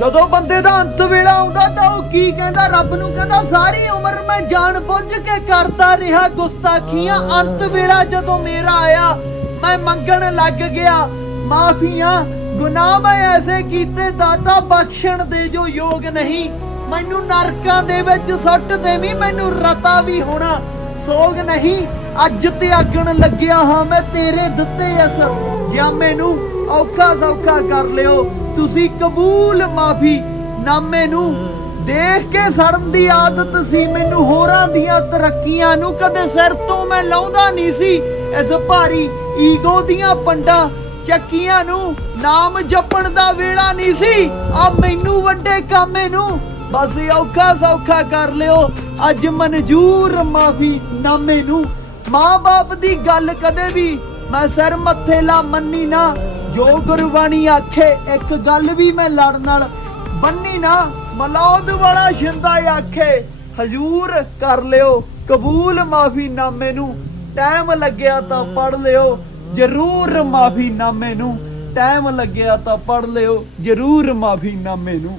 ਜਦੋਂ ਬੰਦੇ ਦਾ ਅੰਤ ਵੇਲਾ ਆਉਂਦਾ ਤਾਂ ਉਹ ਕੀ ਕਹਿੰਦਾ? ਰੱਬ ਨੂੰ ਕਹਿੰਦਾ, ਸਾਰੀ ਉਮਰ ਮੈਂ ਜਾਣ ਬੁੱਝ ਕੇ ਕਰਦਾ ਰਿਹਾ ਗੁਸਤਾਖੀਆਂ। ਅੰਤ ਵੇਲਾ ਜਦੋਂ ਮੇਰਾ ਆਇਆ, ਮੈਂ ਮੰਗਣ ਲੱਗ ਗਿਆ, ਮਾਫੀਆਂ, ਗੁਨਾਹ ਮੈਂ ਐਸੇ ਕੀਤੇ ਦਾਤਾ, ਬਖਸ਼ਣ ਦੇ ਜੋ ਯੋਗ ਨਹੀਂ। ਮੈਨੂੰ ਨਰਕਾਂ ਦੇ ਵਿੱਚ ਸੁੱਟ ਦੇਵੀਂ, ਮੈਨੂੰ ਰਤਾ ਵੀ ਹੋਣਾ, ਸੋਗ ਨਹੀਂ। ਅੱਜ ਤੇ ਆਗਣ ਲੱਗਿਆ ਹਾਂ ਮੈਂ ਤੇਰੇ ਦਿੱਤੇ ਇਸ ਜਾਮੇ ਨੂੰ ਔਖਾ ਸੌਖਾ ਕਰ ਲਿਓ। ਤੁਸੀਂ ਕਬੂਲ ਮਾਫੀ ਨਾਮੇ ਨੂੰ ਦੇਖ ਕੇ ਸੜਨ ਦੀ ਆਦਤ ਸੀ ਮੈਨੂੰ ਹੋਰਾਂ ਦੀਆਂ ਤਰੱਕੀਆਂ ਨੂੰ। ਕਦੇ ਸਿਰ ਤੋਂ ਮੈਂ ਲਾਉਂਦਾ ਨਹੀਂ ਸੀ। ਇਸ ਭਾਰੀ ਈਗੋ ਦੀਆਂ ਪੰਡਾਂ ਚੱਕੀਆਂ ਨੂੰ ਨਾਮ ਜਪਣ ਦਾ ਵੇਲਾ ਨਹੀਂ ਸੀ। ਆ ਮੈਨੂੰ ਵੱਡੇ ਕਾਮੇ ਨੂੰ ਬਸ ਔਖਾ ਸੌਖਾ ਕਰ ਲਿਓ। ਅੱਜ ਮਨਜੂਰ ਮਾਫੀ ਨਾਮੇ ਨੂੰ ਮਾਂ-ਬਾਪ ਦੀ ਗੱਲ ਕਦੇ ਵੀ ਮੈਂ ਸਿਰ ਮੱਥੇ ਲਾ ਮੰਨੀ ਨਾ। ਜੋ ਗੁਰਬਾਣੀ ਆਖੇ, ਇੱਕ ਗੱਲ ਵੀ ਮੈਂ ਲੜ ਨਾਲ ਬੰਨੀ ਨਾ। ਮਲੌਦ ਵਾਲਾ ਸ਼ਿੰਦਾ ਆਖੇ, ਹਜੂਰ ਕਰ ਲਿਓ, ਕਬੂਲ ਮਾਫੀ ਨਾਮੇ ਨੂੰ। ਟਾਈਮ ਲੱਗਿਆ ਤਾਂ ਪੜ ਲਿਓ, ਜ਼ਰੂਰ ਮਾਫੀ ਨਾਮੇ ਨੂੰ। ਟਾਈਮ ਲੱਗਿਆ ਤਾਂ ਪੜ ਲਿਓ, ਜ਼ਰੂਰ ਮਾਫੀ ਨਾਮੇ ਨੂੰ।